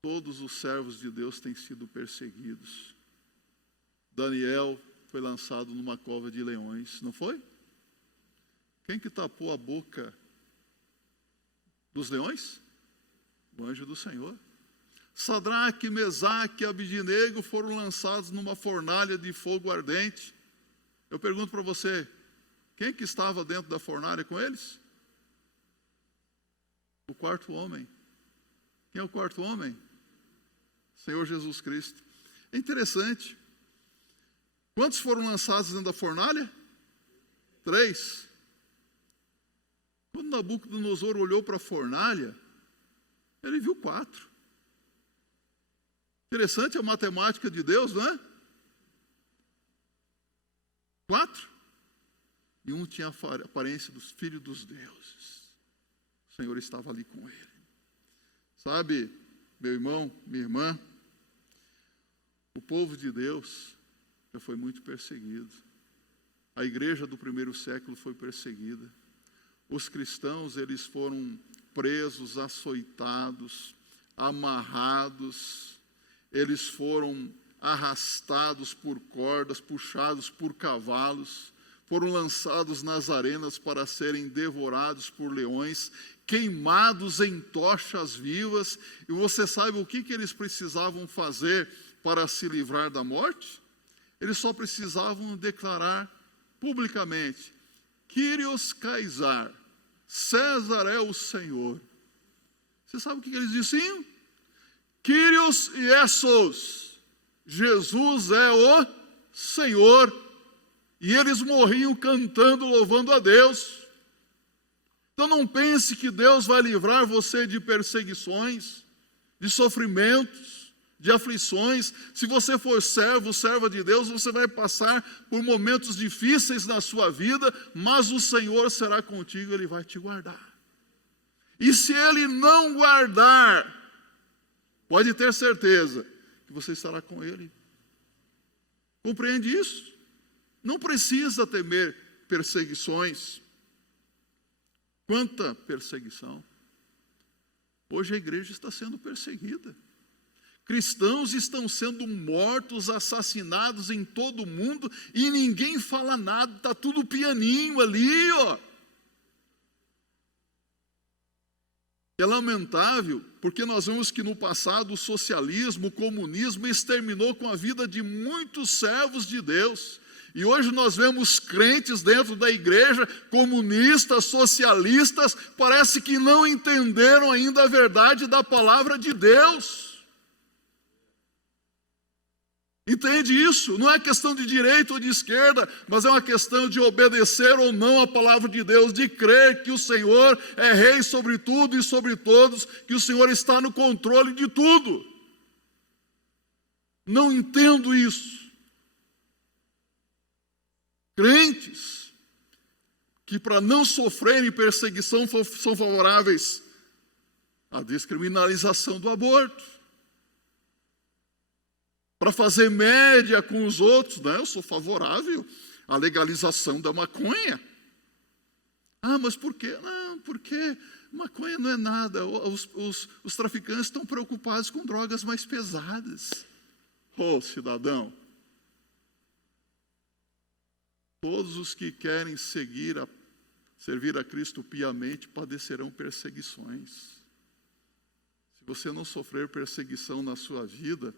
todos os servos de Deus têm sido perseguidos. Daniel foi lançado numa cova de leões, não foi? Quem que tapou a boca dos leões? O anjo do Senhor. Sadraque, Mesaque e Abidnego foram lançados numa fornalha de fogo ardente. Eu pergunto para você, quem que estava dentro da fornalha com eles? O quarto homem. Quem é o quarto homem? Senhor Jesus Cristo. É interessante. Quantos foram lançados dentro da fornalha? 3. Quando Nabucodonosor olhou para a fornalha, ele viu 4. Interessante a matemática de Deus, não é? 4. E um tinha a aparência dos filhos dos deuses. O Senhor estava ali com ele. Sabe, meu irmão, minha irmã, o povo de Deus já foi muito perseguido. A igreja do primeiro século foi perseguida. Os cristãos, eles foram presos, açoitados, amarrados, eles foram arrastados por cordas, puxados por cavalos, foram lançados nas arenas para serem devorados por leões, queimados em tochas vivas. E você sabe o que eles precisavam fazer para se livrar da morte? Eles só precisavam declarar publicamente: Kyrios Caesar, César é o Senhor. Você sabe o que eles diziam? Kyrios Iesos, Jesus é o Senhor. E eles morriam cantando, louvando a Deus. Então não pense que Deus vai livrar você de perseguições, de sofrimentos, de aflições. Se você for servo, serva de Deus, você vai passar por momentos difíceis na sua vida, mas o Senhor será contigo, Ele vai te guardar. E se Ele não guardar, pode ter certeza que você estará com Ele. Compreende isso? Não precisa temer perseguições. Quanta perseguição! Hoje a igreja está sendo perseguida. Cristãos estão sendo mortos, assassinados em todo o mundo e ninguém fala nada, está tudo pianinho ali, ó. É lamentável, porque nós vemos que no passado o socialismo, o comunismo exterminou com a vida de muitos servos de Deus. E hoje nós vemos crentes dentro da igreja, comunistas, socialistas, parece que não entenderam ainda a verdade da palavra de Deus. Entende isso? Não é questão de direita ou de esquerda, mas é uma questão de obedecer ou não a palavra de Deus, de crer que o Senhor é rei sobre tudo e sobre todos, que o Senhor está no controle de tudo. Não entendo isso. Crentes que, para não sofrerem perseguição, são favoráveis à descriminalização do aborto, para fazer média com os outros, né? Eu sou favorável à legalização da maconha. Ah, mas por quê? Não, porque maconha não é nada. Os traficantes estão preocupados com drogas mais pesadas. Ô, cidadão, todos os que querem servir a Cristo piamente padecerão perseguições. Se você não sofrer perseguição na sua vida,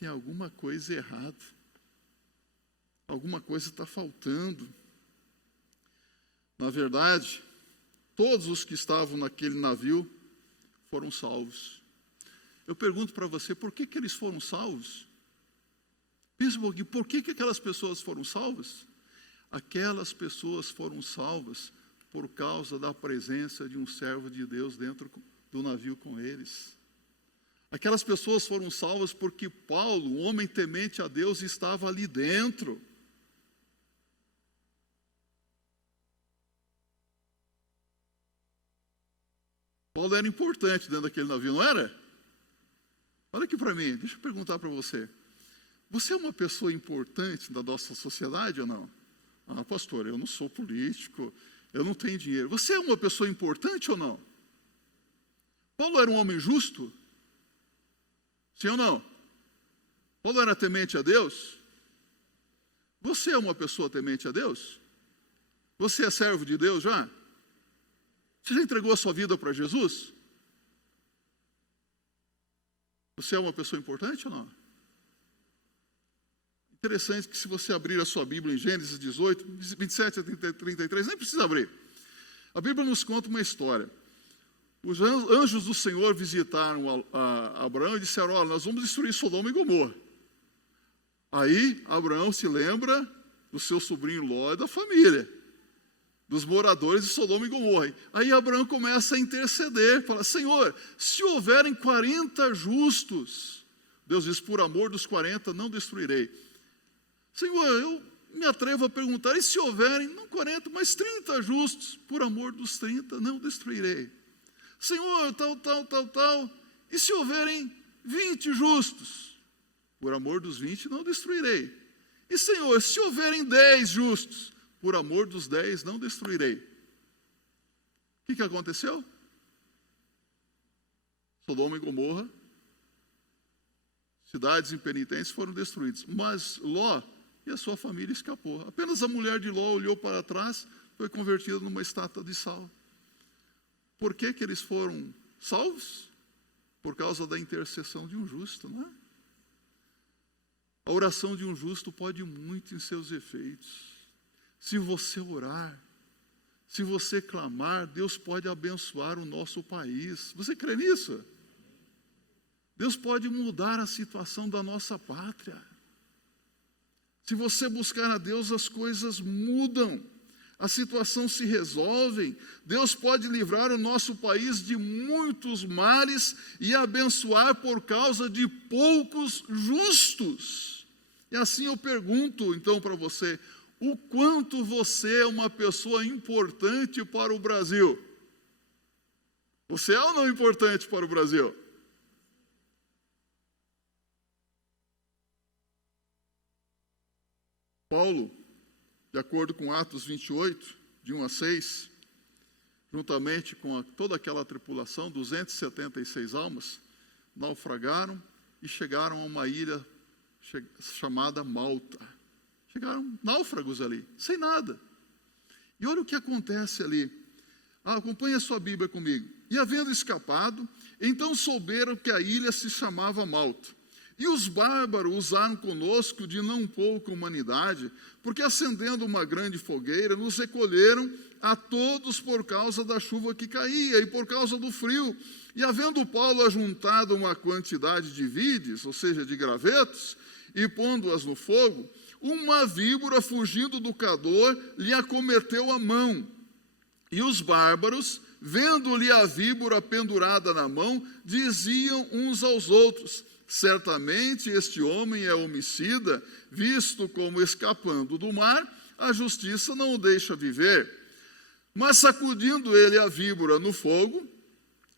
tem alguma coisa errada. Alguma coisa está faltando. Na verdade, todos os que estavam naquele navio foram salvos. Eu pergunto para você, por que eles foram salvos? Pensa um pouquinho, por que aquelas pessoas foram salvas? Aquelas pessoas foram salvas por causa da presença de um servo de Deus dentro do navio com eles. Aquelas pessoas foram salvas porque Paulo, um homem temente a Deus, estava ali dentro. Paulo era importante dentro daquele navio, não era? Olha aqui para mim, deixa eu perguntar para você. Você é uma pessoa importante da nossa sociedade ou não? Ah, pastor, eu não sou político, eu não tenho dinheiro. Você é uma pessoa importante ou não? Paulo era um homem justo? Sim ou não? Paulo era temente a Deus? Você é uma pessoa temente a Deus? Você é servo de Deus já? Você já entregou a sua vida para Jesus? Você é uma pessoa importante ou não? Interessante que se você abrir a sua Bíblia em Gênesis 18, 27 a 33, nem precisa abrir. A Bíblia nos conta uma história. Os anjos do Senhor visitaram a Abraão e disseram, olha, nós vamos destruir Sodoma e Gomorra. Aí Abraão se lembra do seu sobrinho Ló e da família, dos moradores de Sodoma e Gomorra. Aí Abraão começa a interceder, fala, Senhor, se houverem 40 justos, Deus diz, por amor dos 40 não destruirei. Senhor, eu me atrevo a perguntar, e se houverem, não 40, mas 30 justos, por amor dos 30 não destruirei. Senhor, tal, e se houverem 20 justos, por amor dos 20 não destruirei. E Senhor, se houverem 10 justos, por amor dos 10 não destruirei. O que aconteceu? Sodoma e Gomorra, cidades impenitentes foram destruídas. Mas Ló e a sua família escapou. Apenas a mulher de Ló olhou para trás, foi convertida numa estátua de sal. Por que eles foram salvos? Por causa da intercessão de um justo, não é? A oração de um justo pode muito em seus efeitos. Se você orar, se você clamar, Deus pode abençoar o nosso país. Você crê nisso? Deus pode mudar a situação da nossa pátria. Se você buscar a Deus, as coisas mudam. A situação se resolve. Deus pode livrar o nosso país de muitos males e abençoar por causa de poucos justos. E assim eu pergunto então para você, o quanto você é uma pessoa importante para o Brasil? Você é ou não importante para o Brasil? Paulo, de acordo com Atos 28, de 1 a 6, juntamente com toda aquela tripulação, 276 almas, naufragaram e chegaram a uma ilha chamada Malta. Chegaram náufragos ali, sem nada. E olha o que acontece ali. Acompanhe a sua Bíblia comigo. E havendo escapado, então souberam que a ilha se chamava Malta. E os bárbaros usaram conosco de não pouca humanidade, porque acendendo uma grande fogueira, nos recolheram a todos por causa da chuva que caía e por causa do frio. E havendo Paulo ajuntado uma quantidade de vides, ou seja, de gravetos, e pondo-as no fogo, uma víbora fugindo do cador lhe acometeu a mão. E os bárbaros, vendo-lhe a víbora pendurada na mão, diziam uns aos outros, certamente este homem é homicida, visto como escapando do mar, a justiça não o deixa viver. Mas sacudindo ele a víbora no fogo,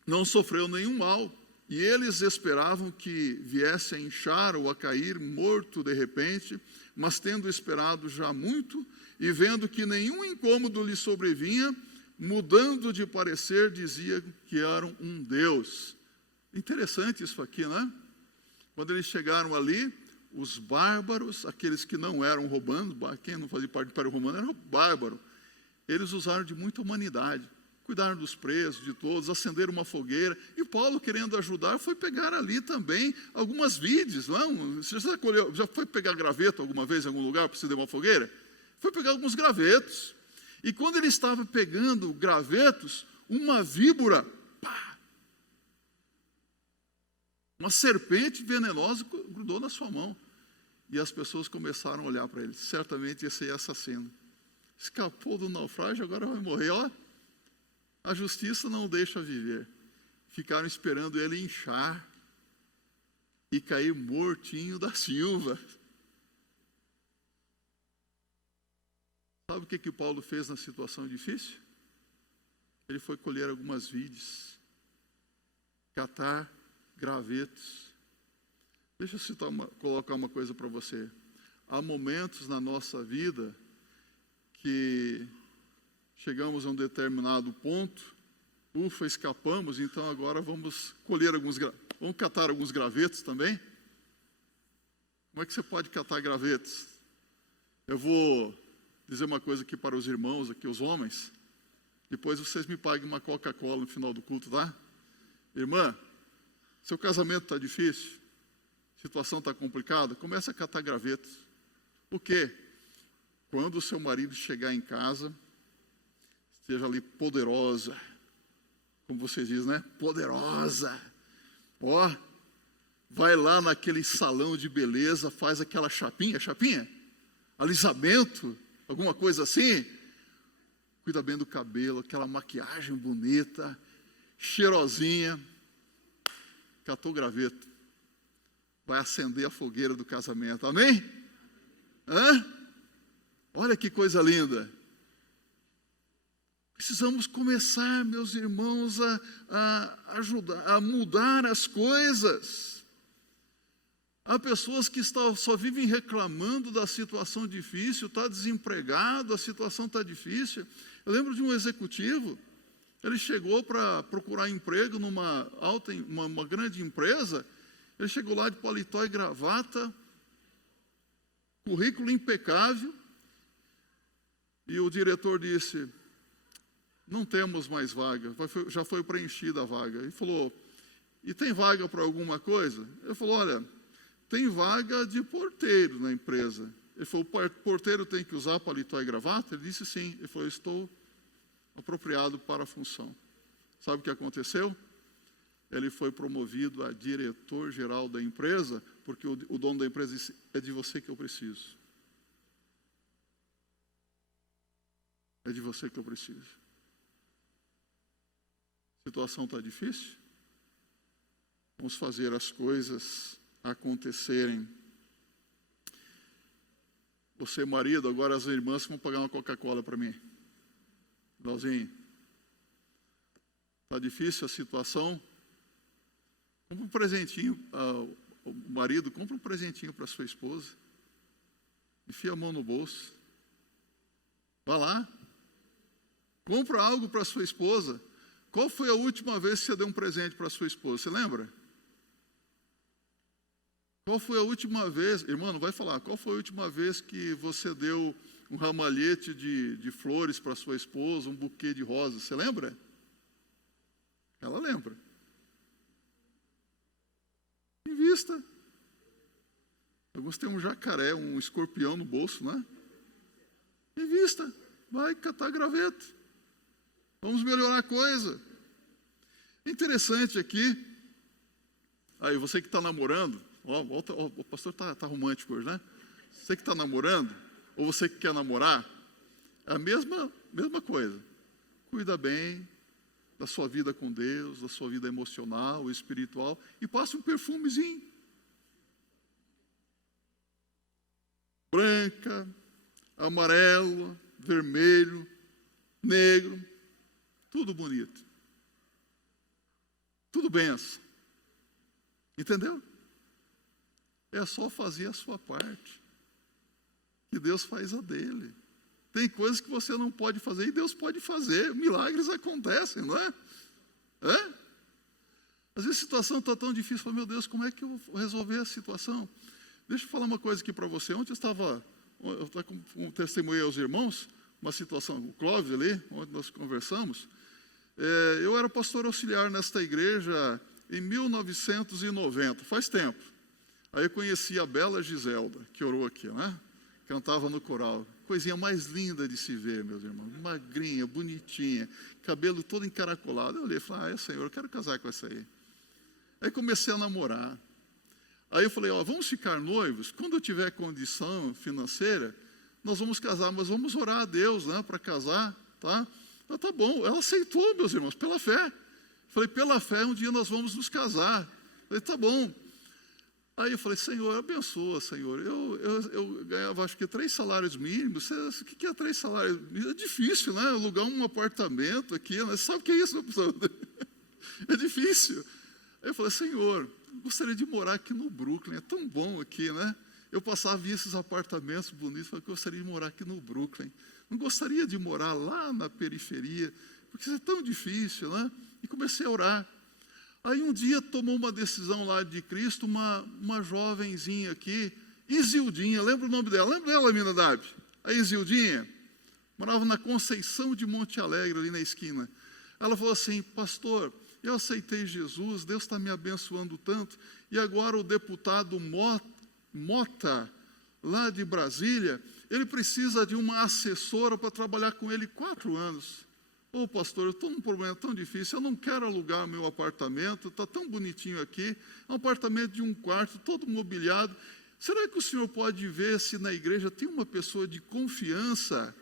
não sofreu nenhum mal. E eles esperavam que viesse a inchar ou a cair morto de repente, mas tendo esperado já muito, e vendo que nenhum incômodo lhe sobrevinha, mudando de parecer, dizia que eram um Deus. Interessante isso aqui, né? Quando eles chegaram ali, os bárbaros, aqueles que não eram romanos, quem não fazia parte do Império Romano era bárbaro, eles usaram de muita humanidade, cuidaram dos presos, de todos, acenderam uma fogueira, e Paulo, querendo ajudar, foi pegar ali também algumas vides, não? Você já foi pegar graveto alguma vez em algum lugar para acender uma fogueira? Foi pegar alguns gravetos, e quando ele estava pegando gravetos, uma víbora, uma serpente venenosa grudou na sua mão. E as pessoas começaram a olhar para ele. Certamente esse é assassino. Escapou do naufrágio, agora vai morrer. Ó, a justiça não o deixa viver. Ficaram esperando ele inchar e cair mortinho da Silva. Sabe o que Paulo fez na situação difícil? Ele foi colher algumas vides catar gravetos. Deixa eu colocar uma coisa para você. Há momentos na nossa vida que chegamos a um determinado ponto, escapamos, então agora vamos vamos catar alguns gravetos também. Como é que você pode catar gravetos? Eu vou dizer uma coisa aqui para os irmãos, aqui os homens, depois vocês me paguem uma Coca-Cola no final do culto, tá? Irmã, seu casamento está difícil, a situação está complicada, comece a catar gravetos. O quê? Quando o seu marido chegar em casa, esteja ali poderosa, como vocês dizem, né? Poderosa. Ó, vai lá naquele salão de beleza, faz aquela chapinha, alisamento, alguma coisa assim. Cuida bem do cabelo, aquela maquiagem bonita, cheirosinha. Catou o graveto. Vai acender a fogueira do casamento. Amém? Hã? Olha que coisa linda. Precisamos começar, meus irmãos, a ajudar, a mudar as coisas. Há pessoas que só vivem reclamando da situação difícil, está desempregado, a situação está difícil. Eu lembro de um executivo, ele chegou para procurar emprego numa uma grande empresa, ele chegou lá de paletó e gravata, currículo impecável, e o diretor disse: não temos mais vaga, já foi preenchida a vaga. Ele falou: e tem vaga para alguma coisa? Ele falou: olha, tem vaga de porteiro na empresa. Ele falou: o porteiro tem que usar paletó e gravata? Ele disse sim. Ele falou: estou apropriado para a função. Sabe o que aconteceu? Ele foi promovido a diretor-geral da empresa, porque o dono da empresa disse: é de você que eu preciso. É de você que eu preciso. A situação está difícil? Vamos fazer as coisas acontecerem. Você, marido, agora as irmãs vão pagar uma Coca-Cola para mim. Dalzinho, está difícil a situação? Compra um presentinho, o marido, compra um presentinho para sua esposa. Enfia a mão no bolso. Vá lá. Compra algo para sua esposa. Qual foi a última vez que você deu um presente para sua esposa? Você lembra? Qual foi a última vez, irmão, não vai falar, qual foi a última vez que você deu um ramalhete de flores para sua esposa, um buquê de rosas? Você lembra? Ela lembra. Invista. Alguns têm um jacaré, um escorpião no bolso, né? Invista. Vai catar graveto. Vamos melhorar a coisa. Interessante aqui. Aí, você que está namorando, o pastor está romântico hoje, né? Você que está namorando, ou você que quer namorar, é a mesma coisa. Cuida bem da sua vida com Deus, da sua vida emocional, espiritual, e passe um perfumezinho. Branca, amarelo, vermelho, negro, tudo bonito. Tudo benção. Entendeu? É só fazer a sua parte. Que Deus faz a dele. Tem coisas que você não pode fazer e Deus pode fazer. Milagres acontecem, não é? Às vezes a situação está tão difícil. Fala, meu Deus, como é que eu vou resolver a situação? Deixa eu falar uma coisa aqui para você. Ontem eu testemunhei aos irmãos uma situação, o Clóvis ali, onde nós conversamos. Eu era pastor auxiliar nesta igreja em 1990, faz tempo. Aí eu conheci a bela Giselda, que orou aqui, né? Cantava no coral. Coisinha mais linda de se ver, meus irmãos. Magrinha, bonitinha, cabelo todo encaracolado. Eu olhei e falei, Senhor, eu quero casar com essa aí. Aí comecei a namorar. Aí eu falei, vamos ficar noivos? Quando eu tiver condição financeira, nós vamos casar, mas vamos orar a Deus, né, para casar, tá? Tá bom. Ela aceitou, meus irmãos, pela fé. Falei, pela fé, um dia nós vamos nos casar. Falei, tá bom. Aí eu falei, Senhor, abençoa, Senhor. Eu ganhava, acho que 3 salários mínimos. O que é 3 salários mínimos? É difícil, né? Alugar um apartamento aqui, né? Sabe o que é isso, pessoal? É difícil. Aí eu falei, Senhor, eu gostaria de morar aqui no Brooklyn, é tão bom aqui, né? Eu passava, via esses apartamentos bonitos, falei que eu gostaria de morar aqui no Brooklyn. Não gostaria de morar lá na periferia, porque isso é tão difícil, né? E comecei a orar. Aí um dia tomou uma decisão lá de Cristo, uma jovenzinha aqui, Isildinha, lembra o nome dela? Lembra dela, Aminadab? A Isildinha, morava na Conceição de Monte Alegre, ali na esquina. Ela falou assim, pastor, eu aceitei Jesus, Deus está me abençoando tanto, e agora o deputado Mota, lá de Brasília, ele precisa de uma assessora para trabalhar com ele 4 anos. Ô pastor, eu estou num problema tão difícil, eu não quero alugar meu apartamento, está tão bonitinho aqui, é um apartamento de 1 quarto, todo mobiliado. Será que o senhor pode ver se na igreja tem uma pessoa de confiança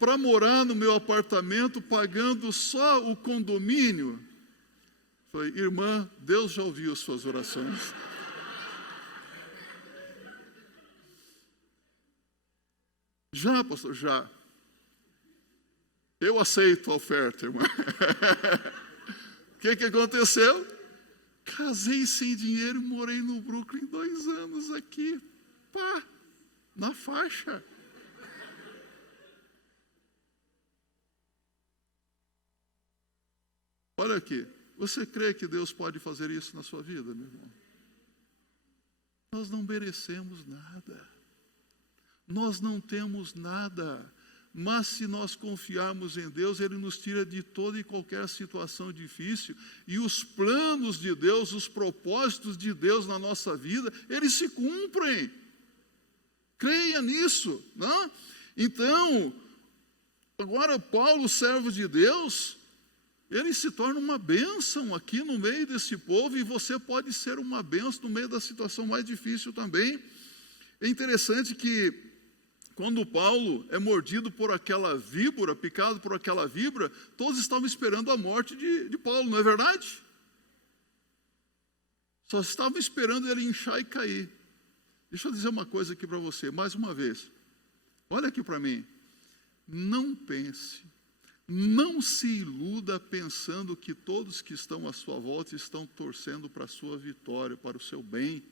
para morar no meu apartamento, pagando só o condomínio? Falei, irmã, Deus já ouviu as suas orações. Já, pastor, já. Eu aceito a oferta, irmã. O que aconteceu? Casei sem dinheiro, morei no Brooklyn 2 anos aqui. Pá, na faixa. Olha aqui, você crê que Deus pode fazer isso na sua vida, meu irmão? Nós não merecemos nada. Nós não temos nada. Mas se nós confiarmos em Deus, Ele nos tira de toda e qualquer situação difícil. E os planos de Deus, os propósitos de Deus na nossa vida, eles se cumprem. Creia nisso, não? Então, agora Paulo, servo de Deus, ele se torna uma bênção aqui no meio desse povo, e você pode ser uma bênção no meio da situação mais difícil também. É interessante que quando Paulo é mordido por aquela víbora, picado por aquela víbora, todos estavam esperando a morte de Paulo, não é verdade? Só estavam esperando ele inchar e cair. Deixa eu dizer uma coisa aqui para você, mais uma vez. Olha aqui para mim. Não pense, não se iluda pensando que todos que estão à sua volta estão torcendo para a sua vitória, para o seu bem.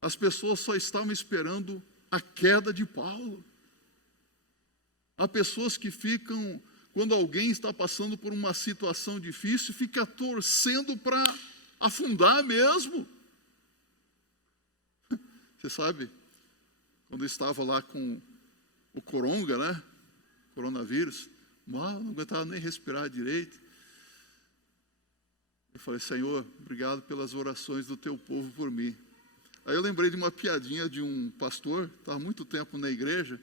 As pessoas só estavam esperando a queda de Paulo. Há pessoas que ficam, quando alguém está passando por uma situação difícil, fica torcendo para afundar mesmo. Você sabe, quando eu estava lá com o coronga, né? Coronavírus, mal, não aguentava nem respirar direito. Eu falei, Senhor, obrigado pelas orações do teu povo por mim. Aí eu lembrei de uma piadinha de um pastor, estava há muito tempo na igreja,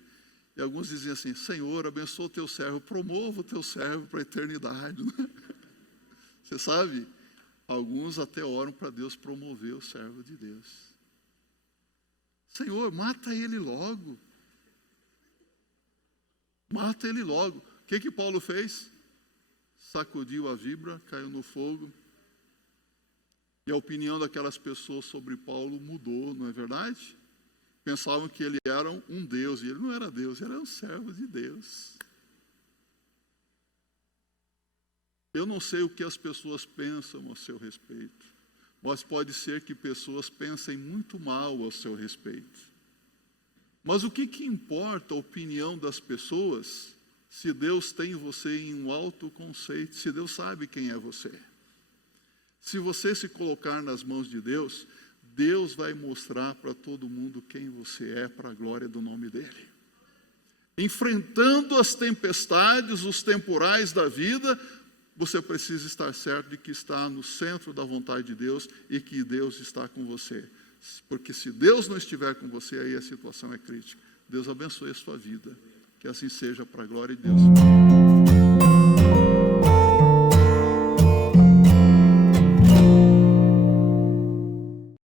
e alguns diziam assim, Senhor, abençoa o teu servo, promova o teu servo para a eternidade. Você sabe, alguns até oram para Deus promover o servo de Deus. Senhor, mata ele logo. Mata ele logo. O que Paulo fez? Sacudiu a víbora, caiu no fogo. E a opinião daquelas pessoas sobre Paulo mudou, não é verdade? Pensavam que ele era um Deus, e ele não era Deus, ele era um servo de Deus. Eu não sei o que as pessoas pensam a seu respeito, mas pode ser que pessoas pensem muito mal a seu respeito. Mas o que importa a opinião das pessoas, se Deus tem você em um alto conceito, se Deus sabe quem é você? Se você se colocar nas mãos de Deus, Deus vai mostrar para todo mundo quem você é, para a glória do nome dEle. Enfrentando as tempestades, os temporais da vida, você precisa estar certo de que está no centro da vontade de Deus e que Deus está com você. Porque se Deus não estiver com você, aí a situação é crítica. Deus abençoe a sua vida. Que assim seja para a glória de Deus.